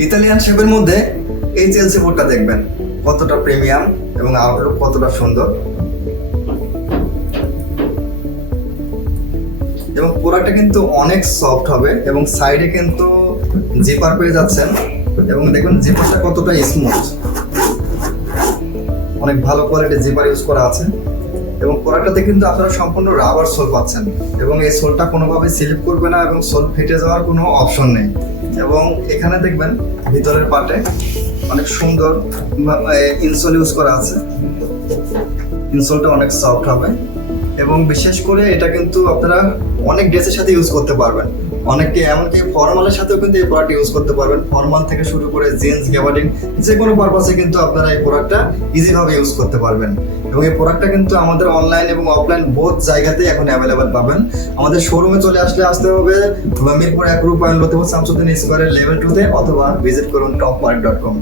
Italian শেপের মধ্যে এই চেলসি বোর্ডটা দেখবেন কতটা প্রিমিয়াম এবং আউটলুক কতটা সুন্দর, এবং প্রোডাক্টটা কিন্তু অনেক সফট হবে এবং সাইডে কিন্তু জিপার পেয়ে যাচ্ছেন এবং দেখুন জিপারটা কতটা স্মুথ, অনেক ভালো কোয়ালিটির জিপার ইউজ করা আছে এবং প্রোডাক্টটাতে কিন্তু আপনারা সম্পূর্ণ রাবার সোল পাচ্ছেন এবং এই সোলটা কোনোভাবে স্লিপ করবে না এবং সোল ফেটে যাওয়ার কোনো অপশন নেই। এবং এখানে দেখবেন ভিতরের পার্টে অনেক সুন্দর ইনসোল ইউজ করা আছে, ইনসোলটা অনেক সফট হবে এবং বিশেষ করে এটা কিন্তু আপনারা অনেক ড্রেসের সাথে ইউজ করতে পারবেন, অনেকে এমনকি ফর্মালের সাথেও কিন্তু এই প্রোডাক্ট ইউজ করতে পারবেন। ফর্মাল থেকে শুরু করে জিন্স, গ্যাবার্ডিং যে কোনো পারপাসে কিন্তু আপনারা এই প্রোডাক্টটা ইজিভাবে ইউজ করতে পারবেন এবং এই প্রোডাক্টটা কিন্তু আমাদের অনলাইন এবং অফলাইন বোথ জায়গাতেই এখন অ্যাভেলেবেল পাবেন। আমাদের শোরুমে আসতে হবে মিরপুর 1 রূপায়ণ লতিফুল শামসুদ্দিন স্কয়ারের লেভেল 2 তে, অথবা ভিজিট করুন topmark.com।